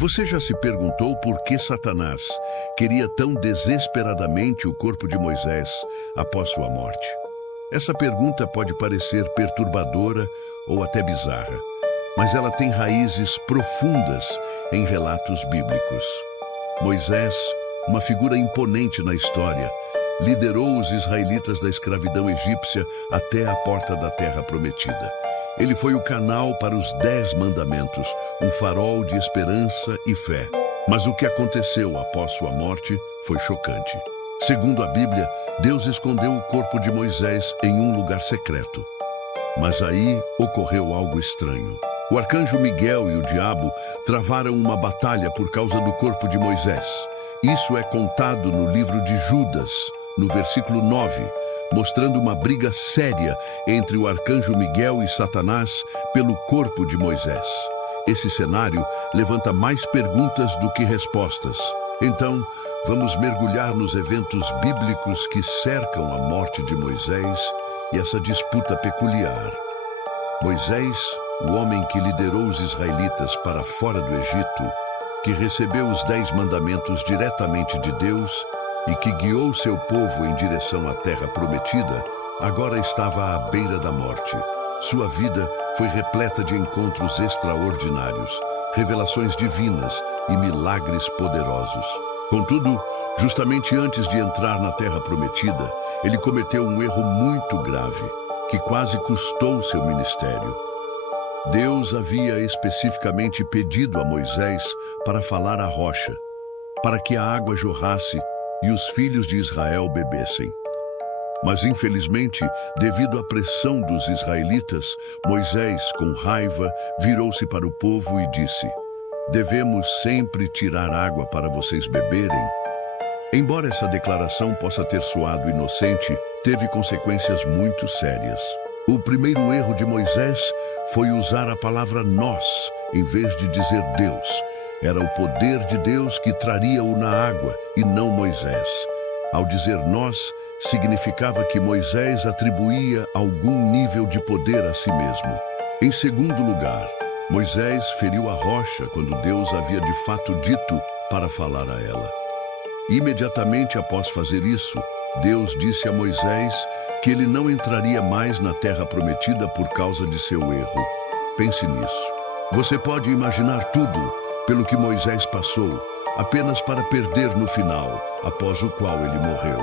Você já se perguntou por que Satanás queria tão desesperadamente o corpo de Moisés após sua morte? Essa pergunta pode parecer perturbadora ou até bizarra, mas ela tem raízes profundas em relatos bíblicos. Moisés, uma figura imponente na história, liderou os israelitas da escravidão egípcia até a porta da terra prometida. Ele foi o canal para os 10 mandamentos, um farol de esperança e fé. Mas o que aconteceu após sua morte foi chocante. Segundo a Bíblia, Deus escondeu o corpo de Moisés em um lugar secreto. Mas aí ocorreu algo estranho. O arcanjo Miguel e o diabo travaram uma batalha por causa do corpo de Moisés. Isso é contado no livro de Judas, no versículo 9, mostrando uma briga séria entre o arcanjo Miguel e Satanás pelo corpo de Moisés. Esse cenário levanta mais perguntas do que respostas. Então, vamos mergulhar nos eventos bíblicos que cercam a morte de Moisés e essa disputa peculiar. Moisés, o homem que liderou os israelitas para fora do Egito, que recebeu os 10 mandamentos diretamente de Deus e que guiou seu povo em direção à terra prometida, agora estava à beira da morte. Sua vida foi repleta de encontros extraordinários, revelações divinas e milagres poderosos. Contudo, justamente antes de entrar na terra prometida, ele cometeu um erro muito grave, que quase custou seu ministério. Deus havia especificamente pedido a Moisés para falar à rocha, para que a água jorrasse e os filhos de Israel bebessem. Mas, infelizmente, devido à pressão dos israelitas, Moisés, com raiva, virou-se para o povo e disse: "Devemos sempre tirar água para vocês beberem?" Embora essa declaração possa ter soado inocente, teve consequências muito sérias. O primeiro erro de Moisés foi usar a palavra nós, em vez de dizer Deus. Era o poder de Deus que traria-o na água, e não Moisés. Ao dizer nós, significava que Moisés atribuía algum nível de poder a si mesmo. Em segundo lugar, Moisés feriu a rocha quando Deus havia de fato dito para falar a ela. Imediatamente após fazer isso, Deus disse a Moisés que ele não entraria mais na terra prometida por causa de seu erro. Pense nisso. Você pode imaginar tudo pelo que Moisés passou, apenas para perder no final, após o qual ele morreu.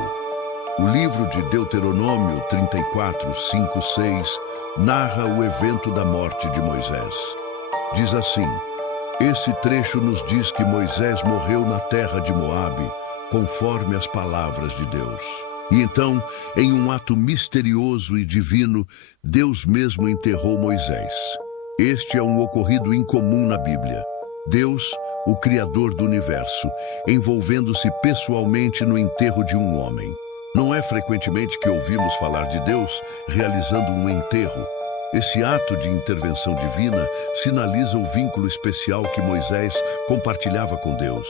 O livro de Deuteronômio 34, 5, 6 narra o evento da morte de Moisés. Diz assim: "Esse trecho nos diz que Moisés morreu na terra de Moabe, conforme as palavras de Deus. E então, em um ato misterioso e divino, Deus mesmo enterrou Moisés. Este é um ocorrido incomum na Bíblia. Deus, o Criador do universo, envolvendo-se pessoalmente no enterro de um homem. Não é frequentemente que ouvimos falar de Deus realizando um enterro. Esse ato de intervenção divina sinaliza o vínculo especial que Moisés compartilhava com Deus.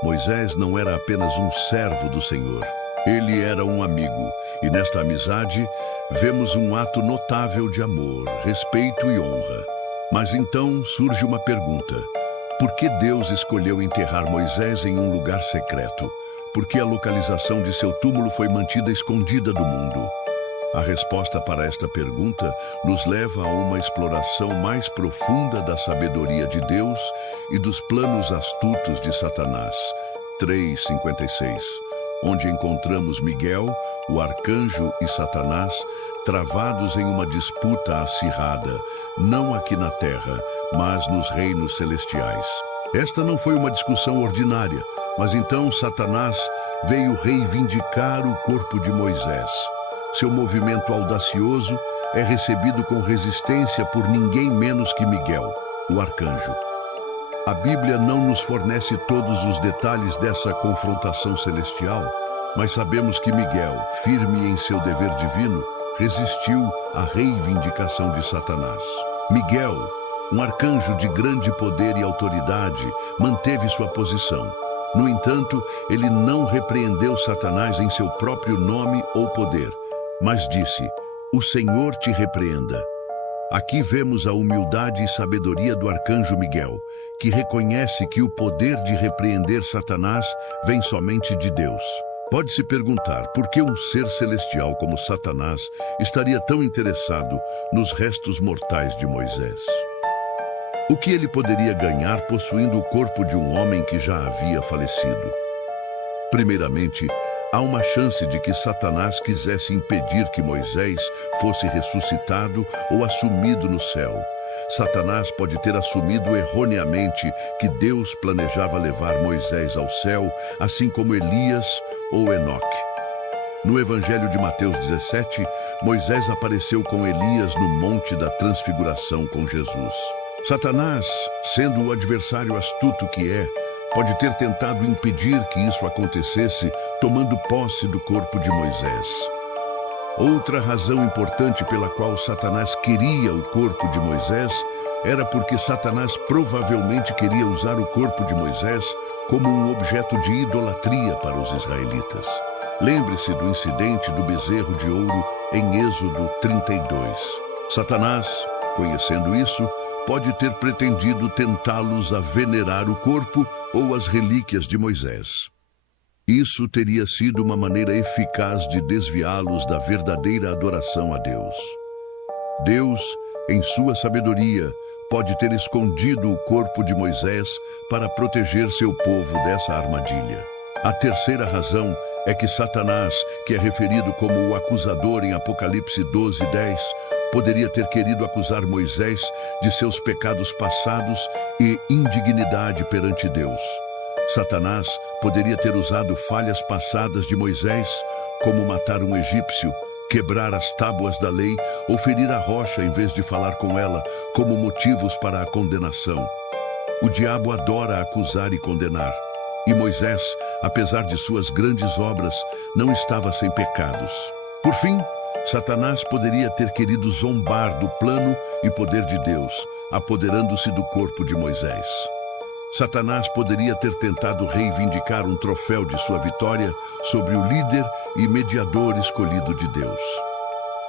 Moisés não era apenas um servo do Senhor. Ele era um amigo, e nesta amizade vemos um ato notável de amor, respeito e honra. Mas então surge uma pergunta: por que Deus escolheu enterrar Moisés em um lugar secreto? Por que a localização de seu túmulo foi mantida escondida do mundo? A resposta para esta pergunta nos leva a uma exploração mais profunda da sabedoria de Deus e dos planos astutos de Satanás. 3:56, onde encontramos Miguel, o arcanjo, e Satanás travados em uma disputa acirrada, não aqui na terra, mas nos reinos celestiais. Esta não foi uma discussão ordinária, mas então Satanás veio reivindicar o corpo de Moisés. Seu movimento audacioso é recebido com resistência por ninguém menos que Miguel, o arcanjo. A Bíblia não nos fornece todos os detalhes dessa confrontação celestial, mas sabemos que Miguel, firme em seu dever divino, resistiu à reivindicação de Satanás. Miguel, um arcanjo de grande poder e autoridade, manteve sua posição. No entanto, ele não repreendeu Satanás em seu próprio nome ou poder, mas disse: "O Senhor te repreenda." Aqui vemos a humildade e sabedoria do arcanjo Miguel, que reconhece que o poder de repreender Satanás vem somente de Deus. Pode-se perguntar por que um ser celestial como Satanás estaria tão interessado nos restos mortais de Moisés. O que ele poderia ganhar possuindo o corpo de um homem que já havia falecido? Primeiramente, há uma chance de que Satanás quisesse impedir que Moisés fosse ressuscitado ou assumido no céu. Satanás pode ter assumido erroneamente que Deus planejava levar Moisés ao céu, assim como Elias ou Enoque. No Evangelho de Mateus 17, Moisés apareceu com Elias no Monte da Transfiguração com Jesus. Satanás, sendo o adversário astuto que é, pode ter tentado impedir que isso acontecesse, tomando posse do corpo de Moisés. Outra razão importante pela qual Satanás queria o corpo de Moisés era porque Satanás provavelmente queria usar o corpo de Moisés como um objeto de idolatria para os israelitas. Lembre-se do incidente do bezerro de ouro em Êxodo 32. Satanás, conhecendo isso, pode ter pretendido tentá-los a venerar o corpo ou as relíquias de Moisés. Isso teria sido uma maneira eficaz de desviá-los da verdadeira adoração a Deus. Deus, em sua sabedoria, pode ter escondido o corpo de Moisés para proteger seu povo dessa armadilha. A terceira razão é que Satanás, que é referido como o acusador em Apocalipse 12:10, poderia ter querido acusar Moisés de seus pecados passados e indignidade perante Deus. Satanás poderia ter usado falhas passadas de Moisés, como matar um egípcio, quebrar as tábuas da lei ou ferir a rocha em vez de falar com ela, como motivos para a condenação. O diabo adora acusar e condenar. E Moisés, apesar de suas grandes obras, não estava sem pecados. Por fim, Satanás poderia ter querido zombar do plano e poder de Deus, apoderando-se do corpo de Moisés. Satanás poderia ter tentado reivindicar um troféu de sua vitória sobre o líder e mediador escolhido de Deus.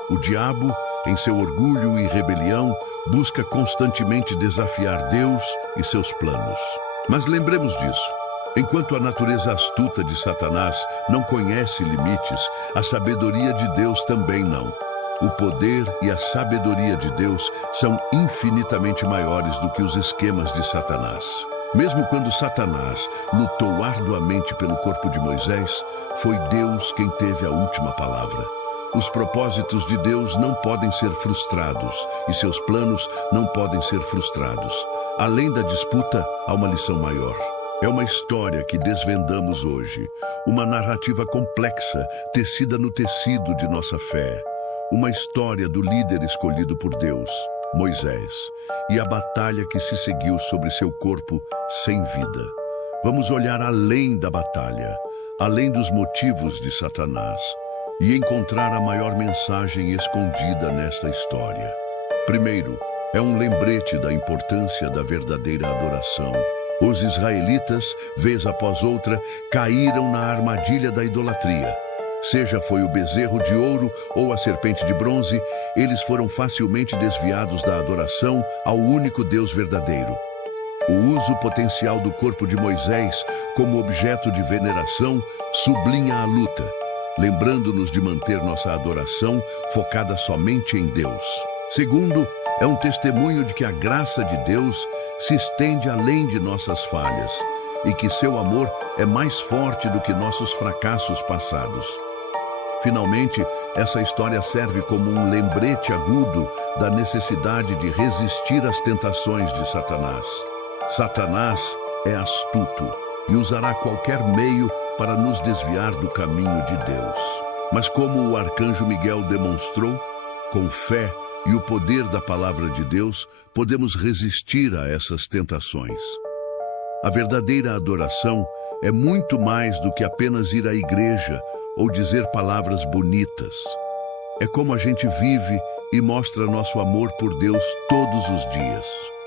O diabo, em seu orgulho e rebelião, busca constantemente desafiar Deus e seus planos. Mas lembremos disso. Enquanto a natureza astuta de Satanás não conhece limites, a sabedoria de Deus também não. O poder e a sabedoria de Deus são infinitamente maiores do que os esquemas de Satanás. Mesmo quando Satanás lutou arduamente pelo corpo de Moisés, foi Deus quem teve a última palavra. Os propósitos de Deus não podem ser frustrados e seus planos não podem ser frustrados. Além da disputa, há uma lição maior. É uma história que desvendamos hoje, uma narrativa complexa, tecida no tecido de nossa fé. Uma história do líder escolhido por Deus, Moisés, e a batalha que se seguiu sobre seu corpo sem vida. Vamos olhar além da batalha, além dos motivos de Satanás, e encontrar a maior mensagem escondida nesta história. Primeiro, é um lembrete da importância da verdadeira adoração. Os israelitas, vez após outra, caíram na armadilha da idolatria. Seja foi o bezerro de ouro ou a serpente de bronze, eles foram facilmente desviados da adoração ao único Deus verdadeiro. O uso potencial do corpo de Moisés como objeto de veneração sublinha a luta, lembrando-nos de manter nossa adoração focada somente em Deus. Segundo, é um testemunho de que a graça de Deus se estende além de nossas falhas e que seu amor é mais forte do que nossos fracassos passados. Finalmente, essa história serve como um lembrete agudo da necessidade de resistir às tentações de Satanás. Satanás é astuto e usará qualquer meio para nos desviar do caminho de Deus. Mas como o arcanjo Miguel demonstrou, com fé e o poder da palavra de Deus, podemos resistir a essas tentações. A verdadeira adoração é muito mais do que apenas ir à igreja ou dizer palavras bonitas. É como a gente vive e mostra nosso amor por Deus todos os dias.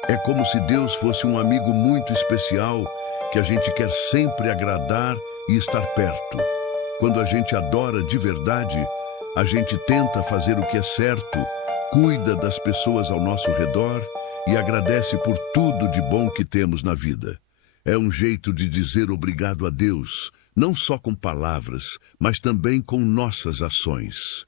É como se Deus fosse um amigo muito especial que a gente quer sempre agradar e estar perto. Quando a gente adora de verdade, a gente tenta fazer o que é certo, cuida das pessoas ao nosso redor e agradece por tudo de bom que temos na vida. É um jeito de dizer obrigado a Deus, não só com palavras, mas também com nossas ações.